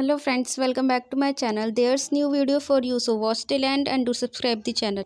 Hello friends, welcome back to my channel. There's new video for you, so watch till end and do subscribe the channel.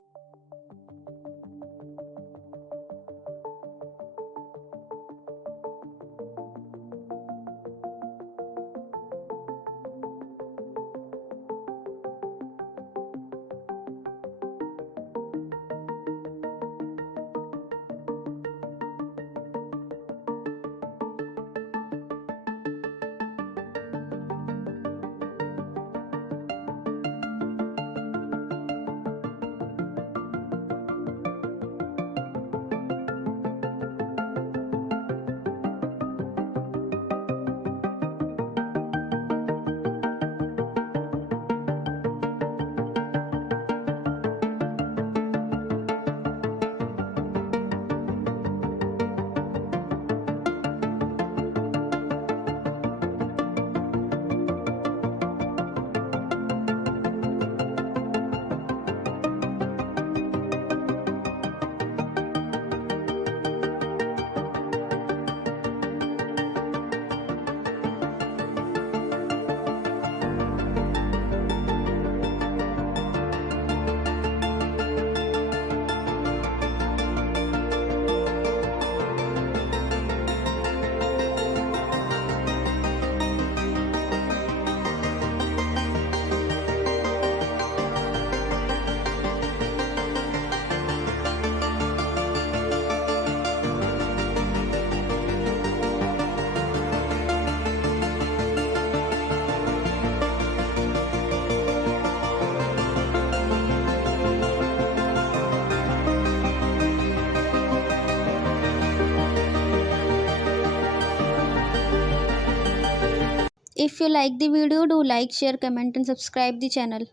If you like the video, do like, share, comment and subscribe the channel.